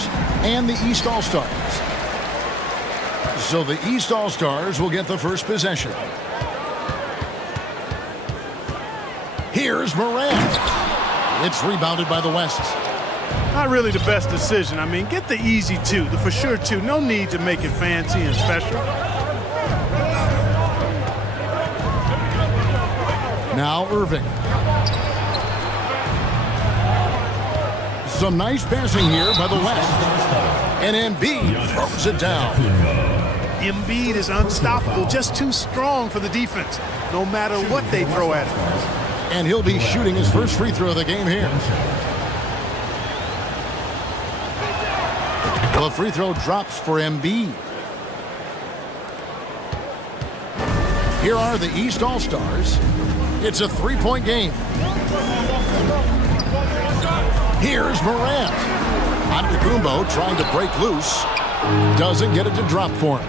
All-Stars and the East All-Stars. So the East All-Stars will get the first possession. Here's Morant. It's rebounded by the West. Not really the best decision. I mean, get the easy two, the for sure two. No need to make it fancy and special. Now Irving. Some nice passing here by the West. And Embiid throws it down. Embiid is unstoppable, just too strong for the defense, no matter what they throw at him. And he'll be shooting his first free throw of the game here. The free throw drops for Embiid. Here are the East All-Stars. It's a three-point game. Here's Morant. Antetokounmpo trying to break loose. Doesn't get it to drop for him.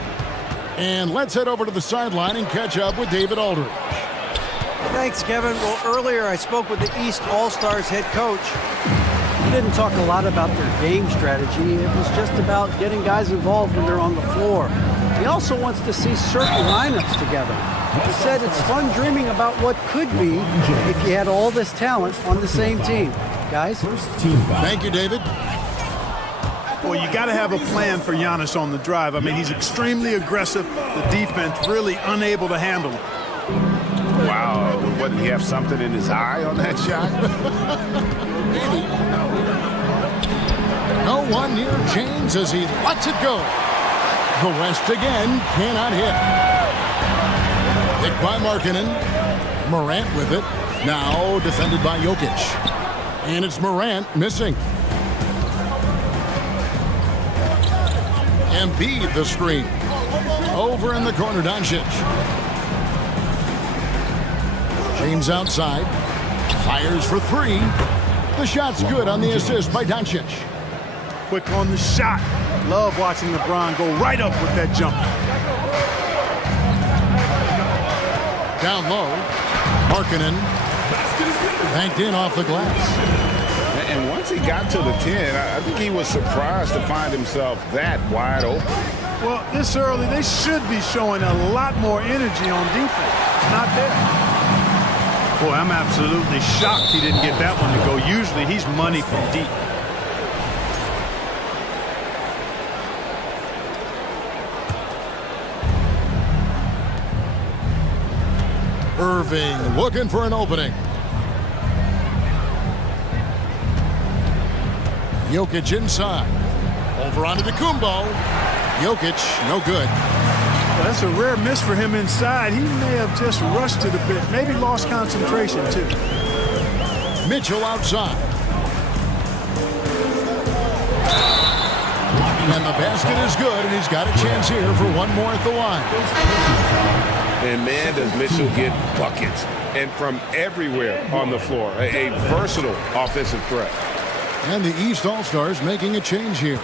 And let's head over to the sideline and catch up with David Aldridge. Thanks, Kevin. Well, earlier I spoke with the East All-Stars head coach. He didn't talk a lot about their game strategy. It was just about getting guys involved when they're on the floor. He also wants to see certain lineups together. He said it's fun dreaming about what could be if you had all this talent on the same team. Guys? Thank you, David. Well, you got to have a plan for Giannis on the drive. I mean, he's extremely aggressive. The defense really unable to handle it. Wow, what, did he have something in his eye on that shot? Maybe. No one near James as he lets it go. The West again cannot hit. Picked by Markkanen. Morant with it. Now defended by Jokic. And it's Morant missing. Embiid the screen. Over in the corner, Doncic. James outside. Fires for three. The shot's good on the assist by Doncic. Quick on the shot. Love watching LeBron go right up with that jump. Down low. Markkanen. Banked in off the glass. And once he got to the 10, I think he was surprised to find himself that wide open. Well, this early, they should be showing a lot more energy on defense. It's not there. Boy, I'm absolutely shocked he didn't get that one to go. Usually he's money from deep. Irving looking for an opening. Jokic inside. Over onto the Kumbo. Jokic, no good. Well, that's a rare miss for him inside. He may have just rushed it a bit. Maybe lost concentration, too. Mitchell outside. And the basket is good, and he's got a chance here for one more at the line. And, man, does Mitchell get buckets. And from everywhere on the floor. A versatile offensive threat. And the East All-Stars making a change here.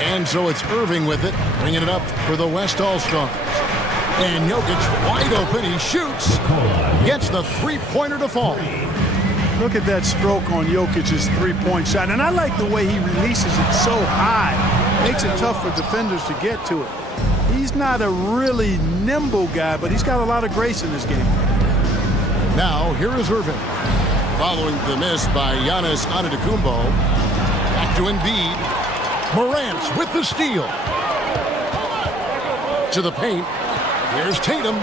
And so it's Irving with it, bringing it up for the West All-Stars. And Jokic wide open, he shoots, gets the three-pointer to fall. Look at that stroke on Jokic's three-point shot. And I like the way he releases it so high. Makes it tough for defenders to get to it. He's not a really nimble guy, but he's got a lot of grace in this game. Now, here is Irving. Following the miss by Giannis Antetokounmpo. Back to Embiid. Morant with the steal. To the paint. Here's Tatum.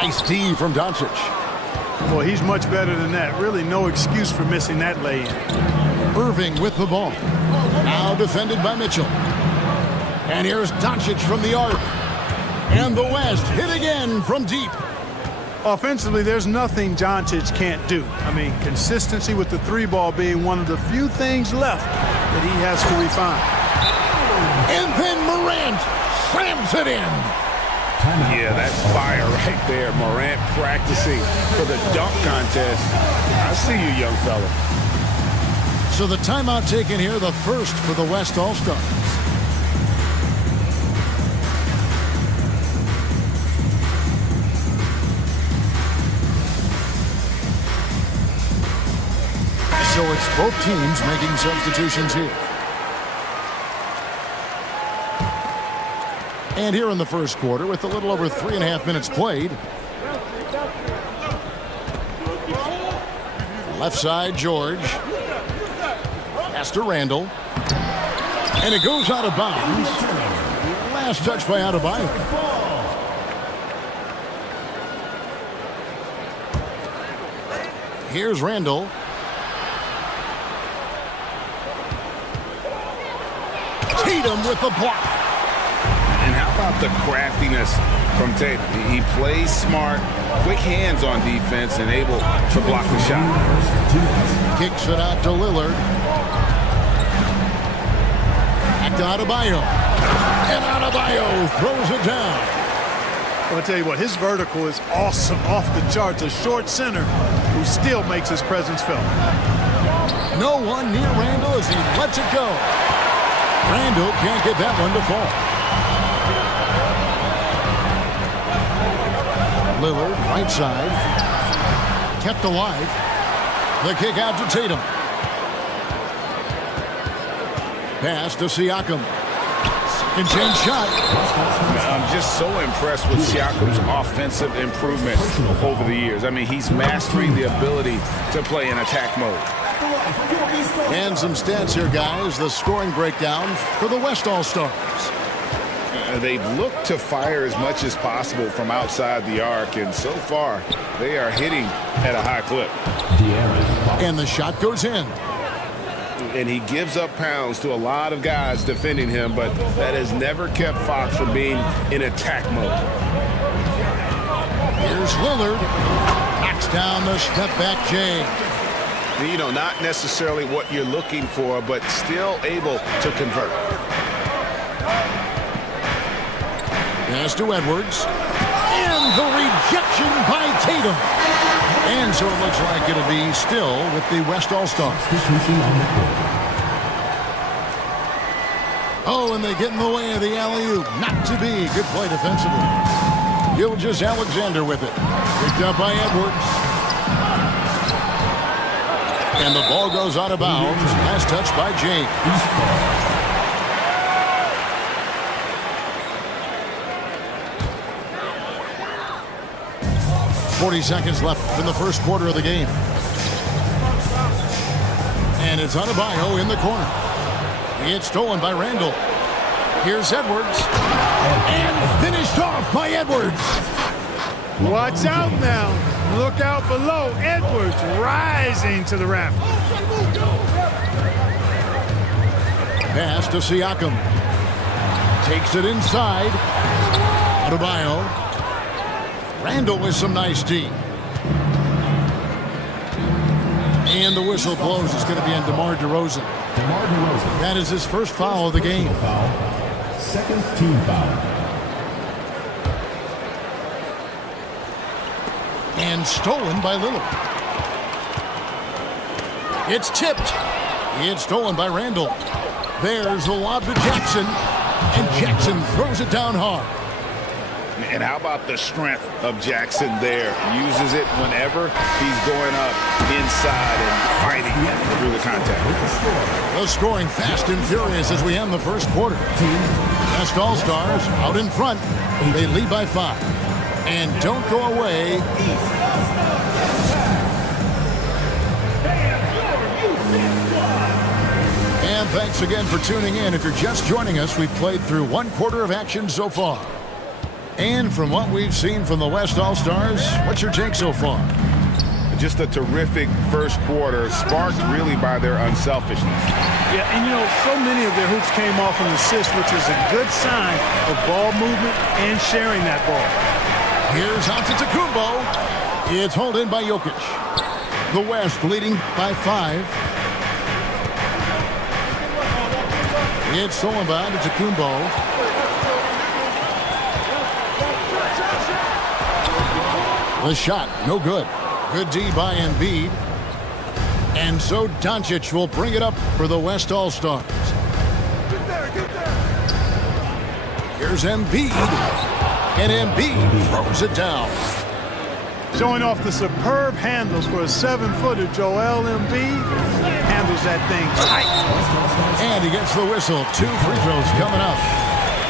Nice D from Doncic. Boy, he's much better than that. Really no excuse for missing that lay-in. Irving with the ball. Now defended by Mitchell. And here's Doncic from the arc. And the West hit again from deep. Offensively, there's nothing Doncic can't do. I mean, consistency with the three ball being one of the few things left that he has to refine. And then Morant slams it in. Yeah, that's fire right there. Morant practicing for the dunk contest. I see you, young fella. So the timeout taken here, the first for the West All-Stars. So it's both teams making substitutions here. And here in the first quarter, with a little over 3.5 minutes played. Left side, George. Pass to Randall. And it goes out of bounds. Last touch by Adebayo. Here's Randall. Tatum with the block. And how about the craftiness from Tatum? He plays smart, quick hands on defense, and able to block the shot. Kicks it out to Lillard. Back to Adebayo. And Adebayo throws it down. I'll tell you what, his vertical is awesome, off the charts. A short center who still makes his presence felt. No one near Randall as he lets it go. Randall can't get that one to fall. Lillard, right side. Kept alive. The kick out to Tatum. Pass to Siakam. Second chance shot. I'm just so impressed with Siakam's offensive improvement over the years. I mean, he's mastering the ability to play in attack mode. And some stats here, guys. The scoring breakdown for the West All-Stars. They've looked to fire as much as possible from outside the arc, and so far, they are hitting at a high clip. And the shot goes in. And he gives up pounds to a lot of guys defending him, but that has never kept Fox from being in attack mode. Here's Lillard. Knocks down the step-back J. You know, not necessarily what you're looking for, but still able to convert. Pass to Edwards. And the rejection by Tatum. And so it looks like it'll be still with the West All-Stars. Oh, and they get in the way of the alley-oop. Not to be. Good play defensively. Gilgeous-Alexander with it. Picked up by Edwards. And the ball goes out of bounds. Last touch by James. 40 seconds left in the first quarter of the game. And it's Adebayo in the corner. It's stolen by Randall. Here's Edwards. And finished off by Edwards. Watch out now. Look out below. Edwards rising to the raft. Pass to Siakam. Takes it inside. Adebayo. Randall with some nice D. And the whistle blows. It's going to be on DeMar DeRozan. That is his first foul of the game. Second team foul. And stolen by Lillard. It's tipped. It's stolen by Randall. There's the lob to Jackson. And Jackson throws it down hard. And how about the strength of Jackson there? Uses it whenever he's going up inside and fighting through the contact. The scoring fast and furious as we end the first quarter. West All-Stars out in front. They lead by 5. And don't go away. And thanks again for tuning in. If you're just joining us, we've played through one quarter of action so far. And from what we've seen from the West All-Stars, what's your take so far? Just a terrific first quarter, sparked really by their unselfishness. Yeah, and you know, so many of their hoops came off an assist, which is a good sign of ball movement and sharing that ball. Here's Antetokounmpo. It's hauled in by Jokic. The West leading by 5. It's stolen by Antetokounmpo. The shot, no good. Good D by Embiid. And so Doncic will bring it up for the West All-Stars. Here's Embiid. And Embiid throws it down. Showing off the superb handles for a 7-footer, Joel Embiid. nails that thing tight. And he gets the whistle. 2 free throws coming up.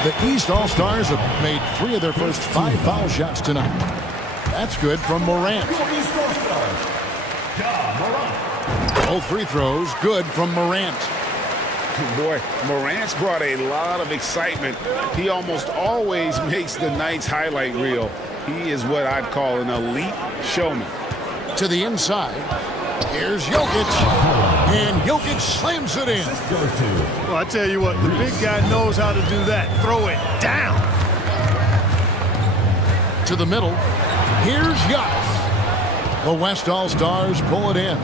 The East All-Stars have made 3 of their first 5 foul shots tonight. That's good from Morant. Both free throws good from Morant. Boy, Morant's brought a lot of excitement. He almost always makes the night's highlight reel. He is what I'd call an elite showman. To the inside. Here's Jokic. And Jokic slams it in. Well, I tell you what, the big guy knows how to do that. Throw it down. To the middle. Here's Giannis. The West All-Stars pull it in.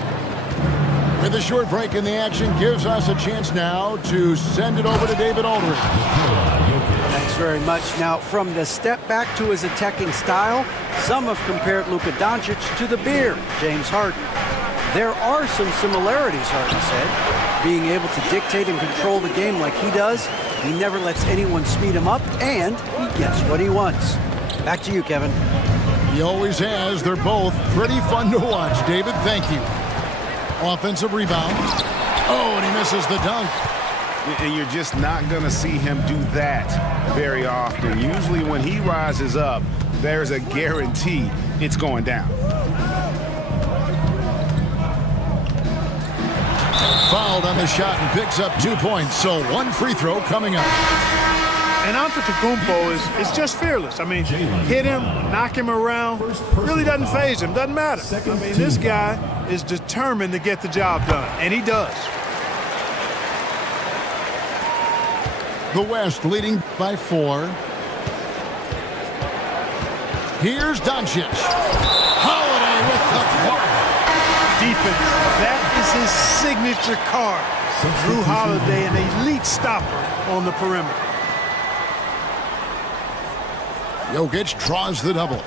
With a short break in the action, gives us a chance now to send it over to David Aldridge. Thanks very much. Now, from the step back to his attacking style, some have compared Luka Doncic to the Bear, James Harden. There are some similarities, Harden said. Being able to dictate and control the game like he does, he never lets anyone speed him up, and he gets what he wants. Back to you, Kevin. He always has. They're both pretty fun to watch. David, thank you. Offensive rebound. Oh, and he misses the dunk. And you're just not going to see him do that very often. Usually when he rises up, there's a guarantee it's going down. Fouled on the shot and picks up 2 points. So 1 free throw coming up. And Antetokounmpo is just fearless. I mean, hit him, knock him around, really doesn't faze him, doesn't matter. I mean, this guy is determined to get the job done, and he does. The West leading by 4. Here's Doncic. Holiday with the block. Defense, that is his signature card. Drew Holiday, an elite stopper on the perimeter. Jokic draws the double.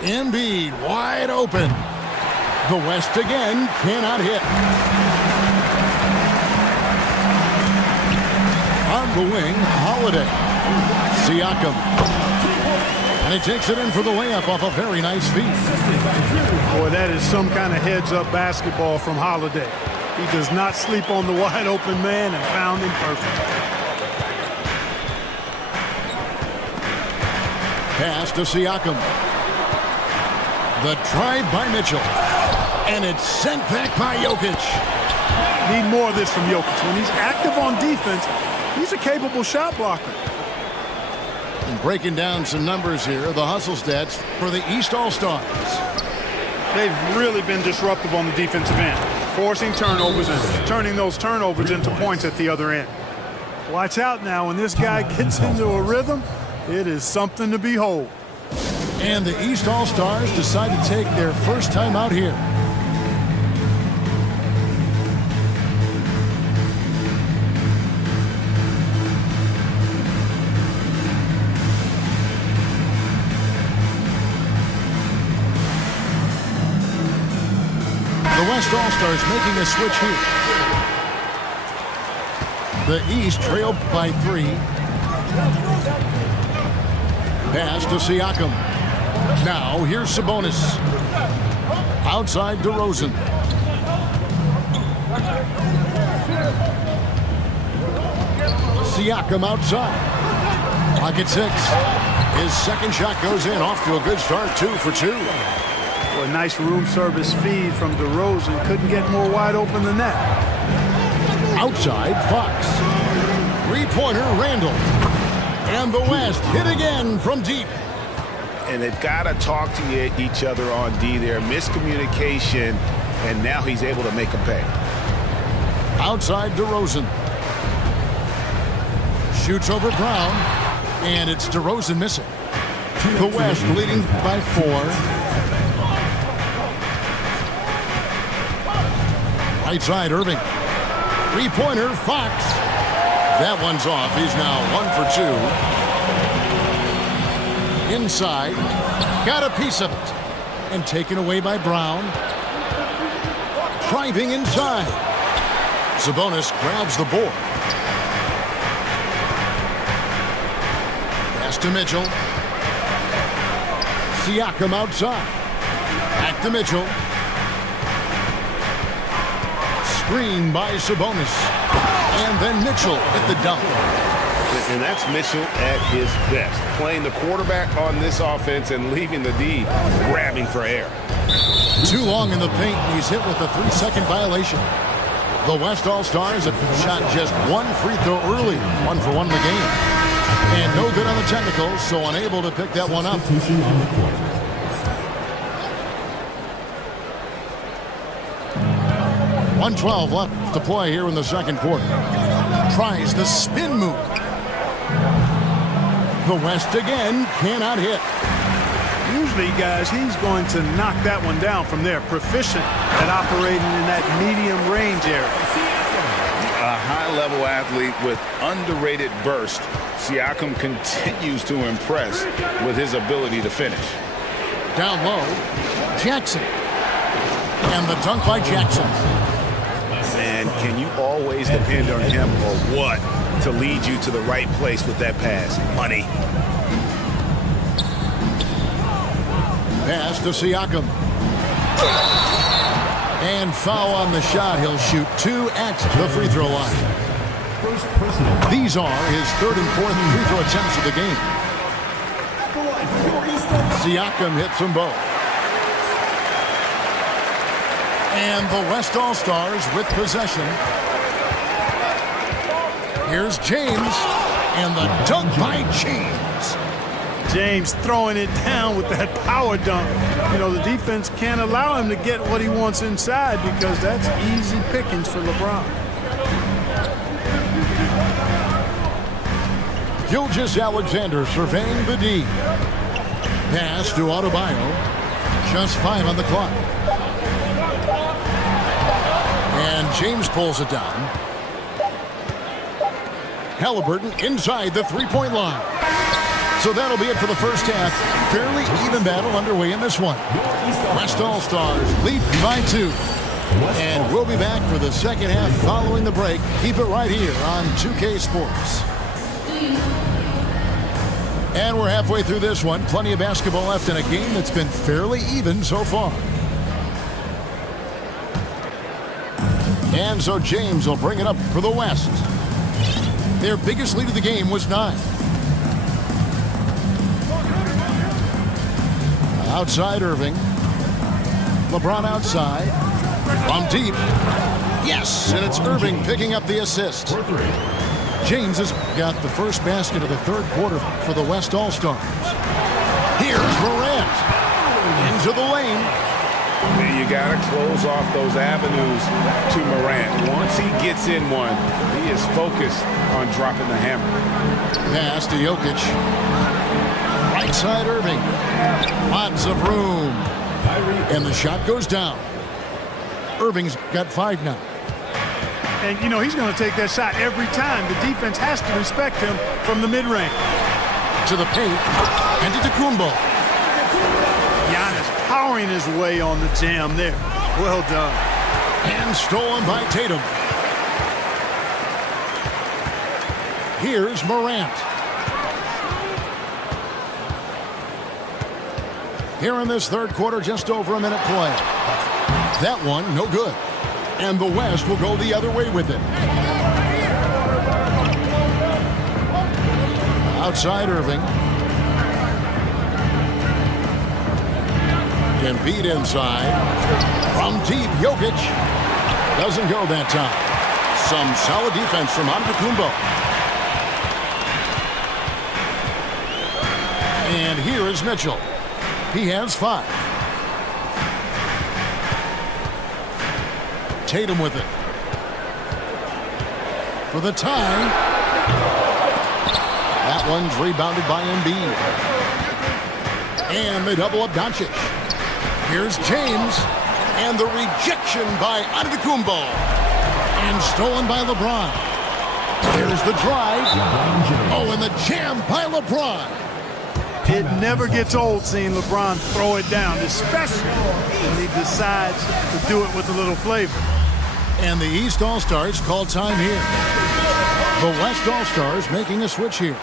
Embiid wide open. The West again cannot hit. On the wing, Holiday. Siakam. And he takes it in for the layup off a very nice feed. Boy, that is some kind of heads-up basketball from Holiday. He does not sleep on the wide-open man and found him perfect. Pass to Siakam. The drive by Mitchell. And it's sent back by Jokic. Need more of this from Jokic. When he's active on defense, he's a capable shot blocker. And breaking down some numbers here, the hustle stats for the East All-Stars. They've really been disruptive on the defensive end, forcing turnovers and turning those turnovers into points at the other end. Watch out now. When this guy gets into a rhythm, it is something to behold. And the East All-Stars decide to take their first time out here. The West All-Stars making a switch here. The East trailed by 3. Pass to Siakam. Now here's Sabonis. Outside DeRozan. Siakam outside. Clock at 6. His second shot goes in. Off to a good start. 2 for 2. Well, a nice room service feed from DeRozan. Couldn't get more wide open than that. Outside Fox. Three-pointer Randall. And the West hit again from deep. And they've got to talk to each other on D there. Miscommunication, and now he's able to make them pay. Outside DeRozan. Shoots over Brown. And it's DeRozan missing. The West leading by 4. Right side, Irving. Three-pointer, Fox. That one's off. He's now 1 for 2. Inside. Got a piece of it. And taken away by Brown. Driving inside. Sabonis grabs the board. Pass to Mitchell. Siakam outside. Back to Mitchell. screen by Sabonis. And then Mitchell at the dunk. And that's Mitchell at his best. Playing the quarterback on this offense and leaving the D grabbing for air. Too long in the paint, and he's hit with a 3-second violation. The West All-Stars have shot just one free throw early, 1 for 1 in the game. And no good on the technicals, so unable to pick that one up. Substitution on the court. 1:12 left to play here in the second quarter. Tries the spin move. The West again cannot hit. Usually, guys, he's going to knock that one down from there. Proficient at operating in that medium range area. A high-level athlete with underrated burst. Siakam continues to impress with his ability to finish. Down low, Jackson. And the dunk by Jackson. And can you always depend on him or what to lead you to the right place with that pass? Money. Pass to Siakam. And foul on the shot. He'll shoot 2 at the free throw line. First personal. These are his 3rd and 4th free throw attempts of the game. Siakam hits them both. And the West All-Stars with possession. Here's James. And the dunk by James. James throwing it down with that power dunk. You know, the defense can't allow him to get what he wants inside because that's easy pickings for LeBron. Gilgeous-Alexander surveying the D. Pass to Adebayo. Just 5 on the clock. And James pulls it down. Halliburton inside the three-point line. So that'll be it for the first half. Fairly even battle underway in this one. West All-Stars lead by 2. And we'll be back for the second half following the break. Keep it right here on 2K Sports. And we're halfway through this one. Plenty of basketball left in a game that's been fairly even so far. And so James will bring it up for the West. Their biggest lead of the game was 9. Outside Irving. LeBron outside. From deep. Yes, and it's Irving picking up the assist. James has got the first basket of the third quarter for the West All-Stars. Here's Morant. Into the lane. You got to close off those avenues to Morant. Once he gets in one, he is focused on dropping the hammer. Pass to Jokic. Right side Irving. Lots of room. And the shot goes down. Irving's got 5 now. And, you know, he's going to take that shot every time. The defense has to respect him from the mid-range. To the paint. And to Kumbo. Giannis powering his way on the jam there. Well done. And stolen by Tatum. Here's Morant. Here in this third quarter, just over a minute play. That one, no good. And the West will go the other way with it. Outside Irving. Embiid inside. From deep, Jokic. Doesn't go that time. Some solid defense from Antetokounmpo. And here is Mitchell. He has 5. Tatum with it. For the tie. That one's rebounded by Embiid. And they double up Doncic. Here's James. And the rejection by Antetokounmpo. And stolen by LeBron. Here's the drive. Oh, and the jam by LeBron. It never gets old seeing LeBron throw it down, especially when he decides to do it with a little flavor. And the East All-Stars call time here. The West All-Stars making a switch here.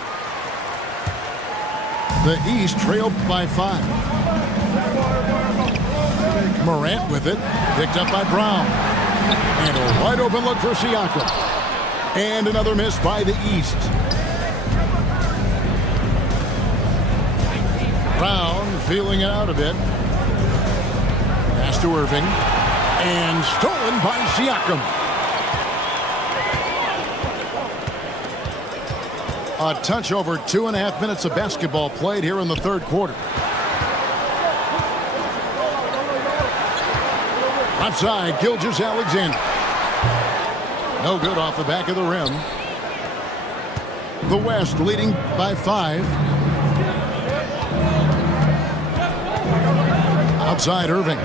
The East trailed by 5. Morant with it, picked up by Brown. And a wide open look for Siakam. And another miss by the East. Brown feeling it out a bit. Pass to Irving. And stolen by Siakam. A touch over 2.5 minutes of basketball played here in the third quarter. Outside, Gilgeous-Alexander. No good off the back of the rim. The West leading by 5. Outside, Irving.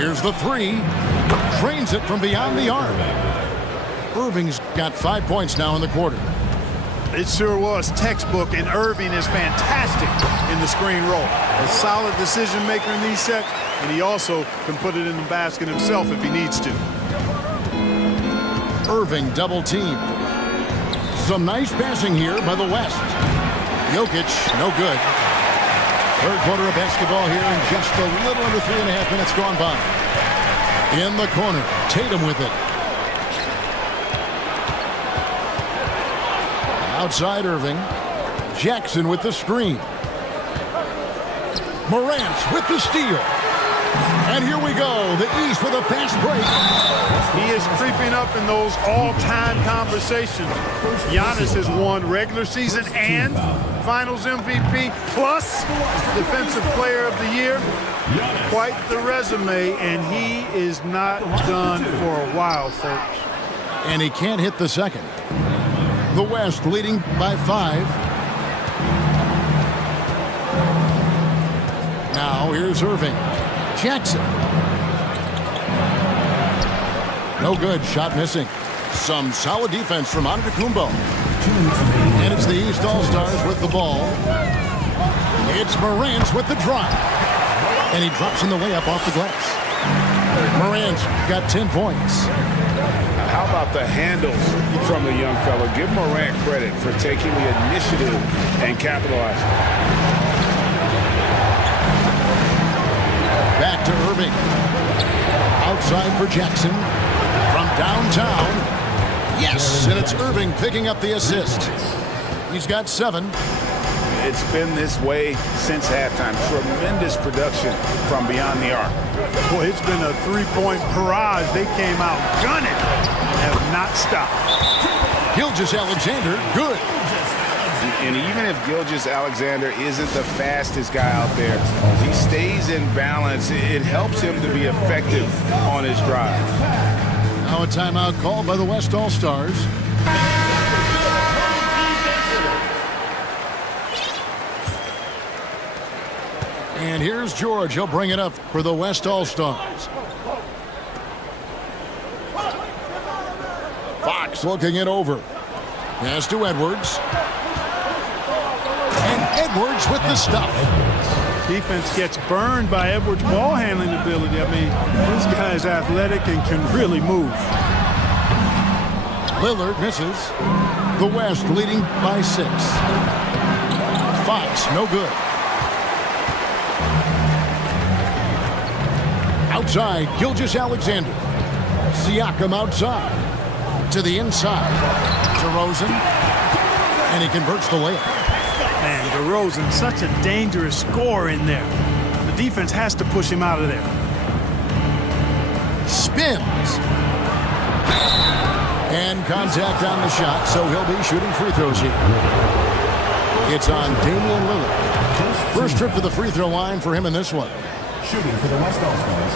Here's the 3. Drains it from beyond the arc. Irving's got 5 points now in the quarter. It sure was textbook, and Irving is fantastic in the screen roll. A solid decision maker in these sets, and he also can put it in the basket himself if he needs to. Irving double team. Some nice passing here by the West. Jokic, no good. Third quarter of basketball here in just a little under 3.5 minutes gone by. In the corner, Tatum with it. Outside Irving. Jackson with the screen. Morant with the steal. And here we go. The East with a fast break. He is creeping up in those all-time conversations. Giannis has won regular season and Finals MVP plus Defensive Player of the Year. Quite the resume, and he is not done for a while, folks. And he can't hit the second. The West leading by 5. Now here's Irving. Jackson. No good. Shot missing. Some solid defense from Antetokounmpo. And it's the East All-Stars with the ball. It's Morant with the drive. And he drops in the layup off the glass. Morant's got 10 points. How about the handles from the young fella? Give Morant credit for taking the initiative and capitalizing. Back to Irving. Outside for Jackson. From downtown. Yes, and it's Irving picking up the assist. He's got 7. It's been this way since halftime. Tremendous production from beyond the arc. Boy, it's been a three-point barrage. They came out gunning and have not stopped. Gilgeous-Alexander, good. And even if Gilgeous-Alexander isn't the fastest guy out there, he stays in balance. It helps him to be effective on his drive. Now a timeout called by the West All-Stars. And here's George. He'll bring it up for the West All-Stars. Fox looking it over. Pass to Edwards. And Edwards with the stuff. Defense gets burned by Edwards' ball handling ability. I mean, this guy's athletic and can really move. Lillard misses. The West leading by 6. Fox, no good. Outside, Gilgeous-Alexander. Siakam outside. To the inside. DeRozan. And he converts the layup. Man, DeRozan, such a dangerous scorer in there. The defense has to push him out of there. Spins. And contact on the shot, so he'll be shooting free throws here. It's on Damian Lillard. First trip to the free throw line for him in this one. Shooting for the West All-Stars,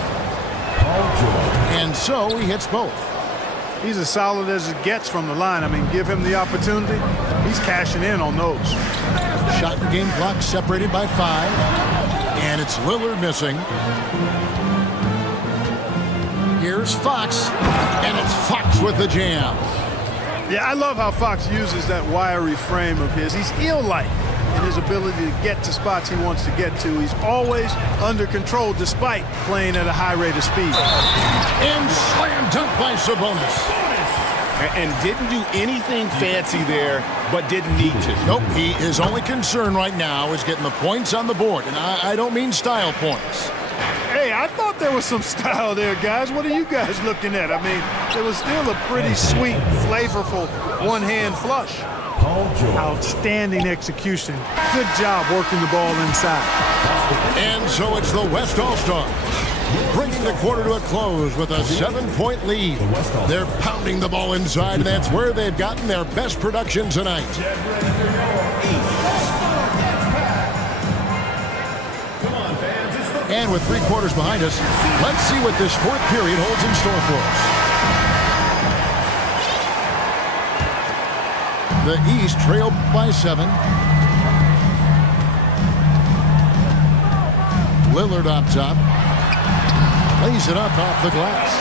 Paul George. And so he hits both. He's as solid as it gets from the line. I mean, give him the opportunity. He's cashing in on those. Shot and game clock separated by 5. And it's Lillard missing. Here's Fox. And it's Fox with the jam. Yeah, I love how Fox uses that wiry frame of his. He's eel-like in his ability to get to spots he wants to get to. He's always under control despite playing at a high rate of speed. And slam dunk by Sabonis. And didn't do anything fancy there, but didn't need to. Nope, his only concern right now is getting the points on the board. And I don't mean style points. Hey, I thought there was some style there, guys. What are you guys looking at? I mean, it was still a pretty sweet, flavorful one-hand flush. Paul George. Outstanding execution. Good job working the ball inside. And so it's the West All-Stars, bringing the quarter to a close with a 7-point lead. They're pounding the ball inside, and that's where they've gotten their best production tonight. And with 3 quarters behind us, let's see what this 4th period holds in store for us. The East trailed by 7. Lillard up top. Lays it up off the glass.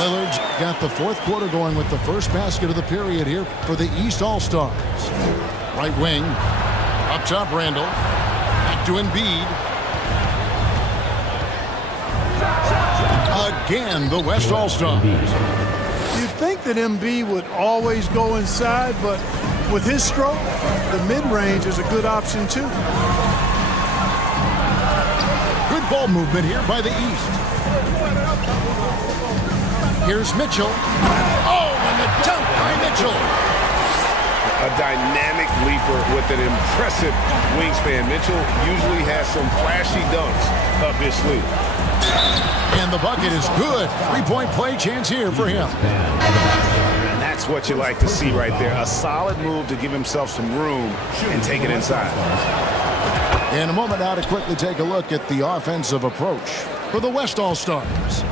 Lillard's got the 4th quarter going with the first basket of the period here for the East All-Stars. Right wing. Up top, Randall. Back to Embiid. Again, the West All-Stars. You'd think that Embiid would always go inside, but with his stroke, the mid-range is a good option too. Good ball movement here by the East. Here's Mitchell. Oh, and the dunk by Mitchell. A dynamic leaper with an impressive wingspan. Mitchell usually has some flashy dunks up his sleeve. And the bucket is good. 3-point play chance here for him. And that's what you like to see right there. A solid move to give himself some room and take it inside. In a moment now to quickly take a look at the offensive approach for the West All-Stars.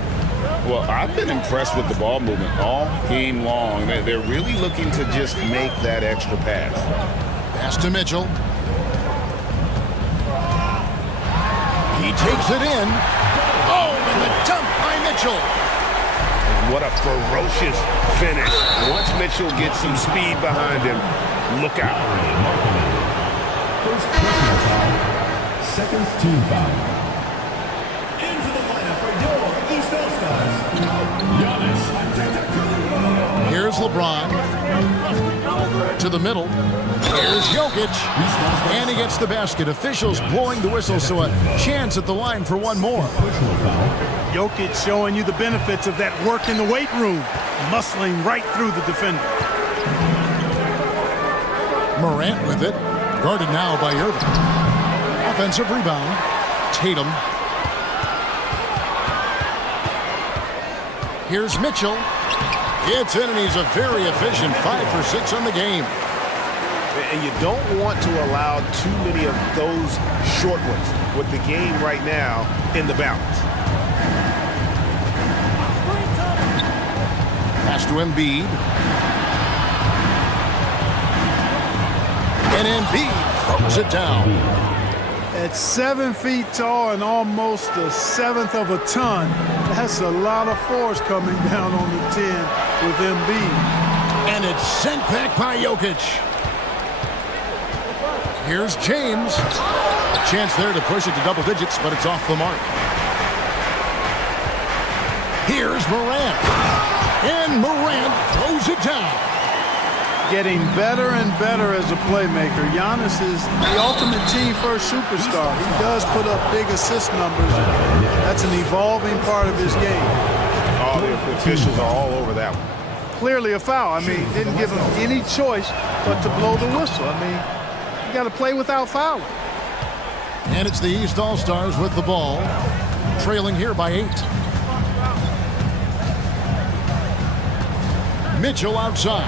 Well, I've been impressed with the ball movement all game long. They're really looking to just make that extra pass. Pass to Mitchell. He takes it in. Oh, and the dunk by Mitchell. What a ferocious finish. Once Mitchell gets some speed behind him, look out. First personal foul. Second team foul. Into the lineup for your East All-Stars, Giannis Antetokounmpo. Here's LeBron. To the middle. Here's Jokic. And he gets the basket. Officials blowing the whistle, so a chance at the line for one more. Personal foul. Jokic showing you the benefits of that work in the weight room, muscling right through the defender. Morant with it. Guarded now by Irving. Offensive rebound. Tatum. Here's Mitchell. It's in, and he's a very efficient 5 for 6 on the game. And you don't want to allow too many of those short ones with the game right now in the balance. Pass to Embiid. And Embiid throws it down. At 7 feet tall and almost a 1/7 of a ton, that's a lot of force coming down on the 10 with Embiid. And it's sent back by Jokic. Here's James. A chance there to push it to double digits, but it's off the mark. Here's Morant. And Morant throws it down. Getting better and better as a playmaker. Giannis is the ultimate team-first superstar. He does put up big assist numbers. That's an evolving part of his game. All the officials are all over that one. Clearly a foul. I mean, didn't give him any choice but to blow the whistle. I mean, you got to play without fouling. And it's the East All-Stars with the ball, trailing here by 8. Mitchell outside.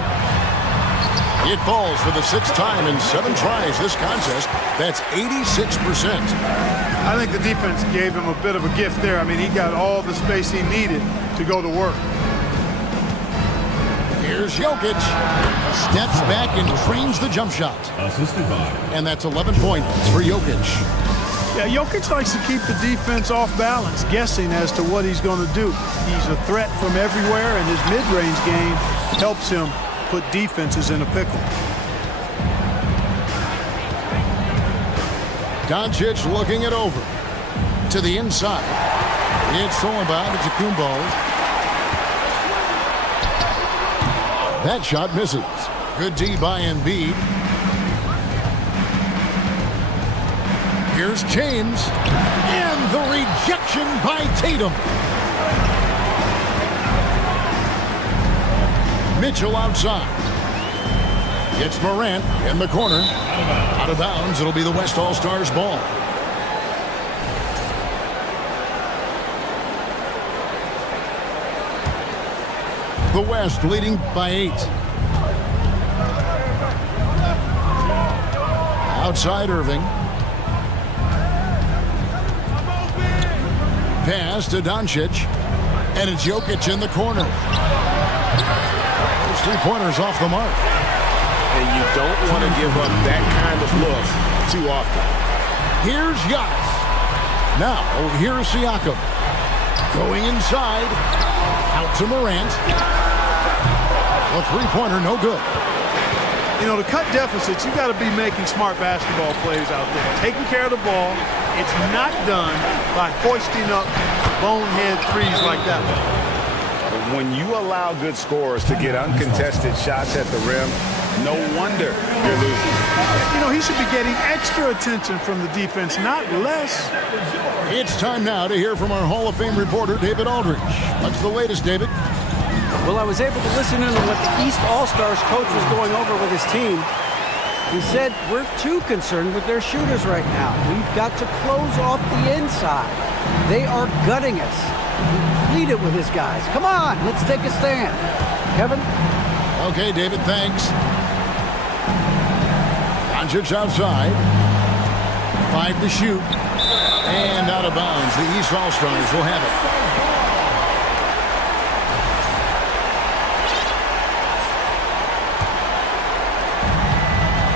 It falls for the 6th time in 7 tries this contest. That's 86%. I think the defense gave him a bit of a gift there. I mean, he got all the space he needed to go to work. Here's Jokic. Steps back and trains the jump shot. Assisted by. And that's 11 points for Jokic. Yeah, Jokic likes to keep the defense off balance, guessing as to what he's going to do. He's a threat from everywhere, and his mid-range game helps him put defenses in a pickle. Doncic looking it over. To the inside. It's thrown by Antetokounmpo. That shot misses. Good D by Embiid. Here's James. And the rejection by Tatum. Mitchell outside. It's Morant in the corner. Out of bounds. It'll be the West All-Stars ball. The West leading by 8. Outside Irving. Pass to Doncic. And it's Jokic in the corner. Those three-pointers off the mark. And you don't want to give up that kind of look too often. Here's Giannis. Now, here's Siakam. Going inside. Out to Morant. A three-pointer, no good. You know, to cut deficits, you got to be making smart basketball plays out there. Taking care of the ball. It's not done by hoisting up bonehead threes like that one. When you allow good scorers to get uncontested shots at the rim, no wonder you're losing. You know, he should be getting extra attention from the defense, not less. It's time now to hear from our Hall of Fame reporter, David Aldridge. What's the latest, David? Well, I was able to listen in on what the East All-Stars coach was going over with his team. He said, we're too concerned with their shooters right now. We've got to close off the inside. They are gutting us. He pleaded with his guys. Come on, let's take a stand. Kevin? Okay, David, thanks. Doncic outside. 5 to shoot. And out of bounds. The East All-Stars will have it.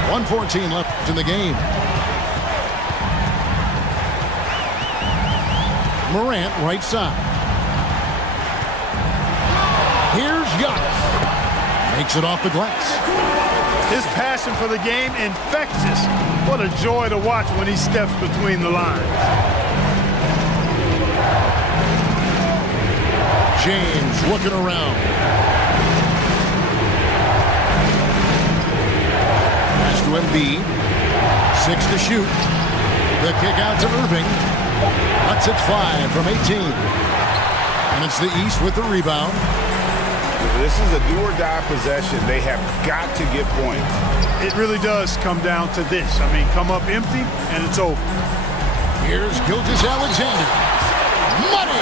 .114 left in the game. Morant right side. Here's Giannis. Makes it off the glass. His passion for the game infectious. What a joy to watch when he steps between the lines. James looking around. Pass to Embiid. 6 to shoot. The kick out to Irving. Lets it fly from 18. And it's the East with the rebound. This is a do-or-die possession. They have got to get points. It really does come down to this. I mean, come up empty, and it's over. Here's Gilgeous-Alexander. Money!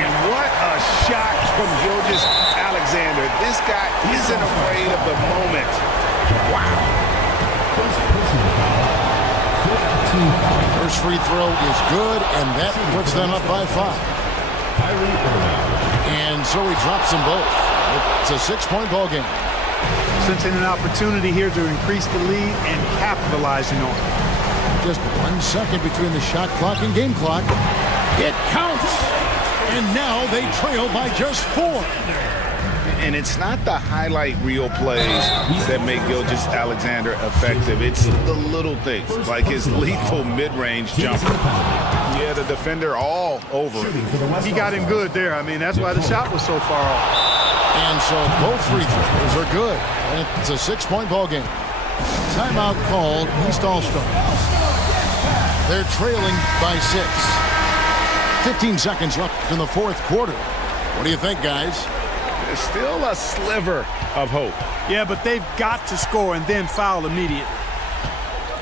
And what a shot from Gilgeous-Alexander. This guy isn't afraid of the moment. Wow. First free throw is good, and that puts them up by 5. And so he drops them both. It's a 6-point ball game. Sensing an opportunity here to increase the lead and capitalizing on it. Just 1 second between the shot clock and game clock. It counts! And now they trail by just 4. And it's not the highlight reel plays that make Gilgeous-Alexander effective. It's the little things, like his lethal mid-range jumper. Yeah, the defender all over it. He got him good there. I mean, that's why the shot was so far off. And so both free throws are good. And it's a 6-point ball game. Timeout called East All-Stars. They're trailing by 6. 15 seconds left in the 4th quarter. What do you think, guys? There's still a sliver of hope. Yeah, but they've got to score and then foul immediately.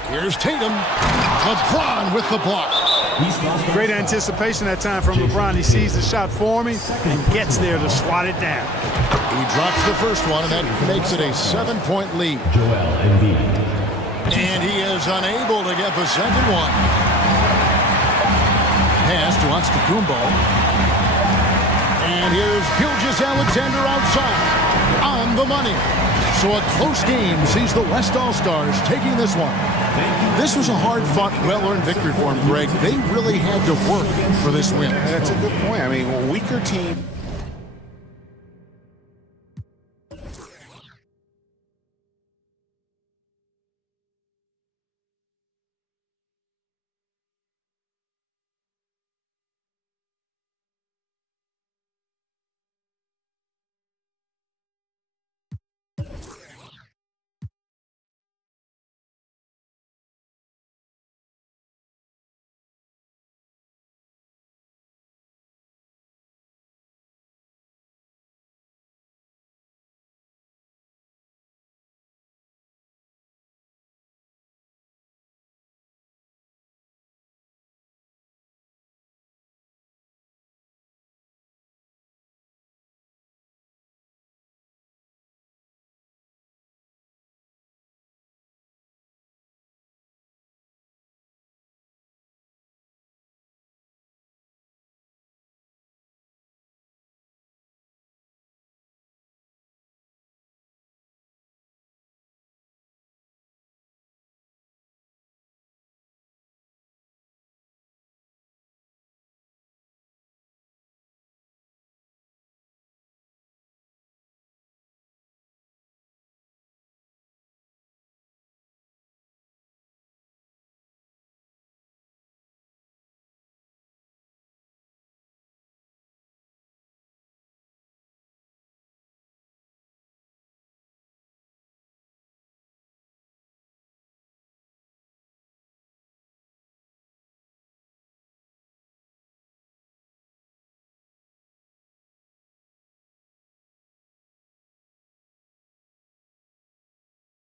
Here's Tatum. LeBron with the block. Great anticipation that time from LeBron. He sees the shot forming and gets there to swat it down. He drops the first one, and that makes it a 7-point lead. And he is unable to get the second one. Pass to Antetokounmpo. And here's Gilgeous-Alexander outside on the money. So a close game sees the West All-Stars taking this one. This was a hard-fought, well-earned victory for them, Greg. They really had to work for this win. That's a good point. I mean, a weaker team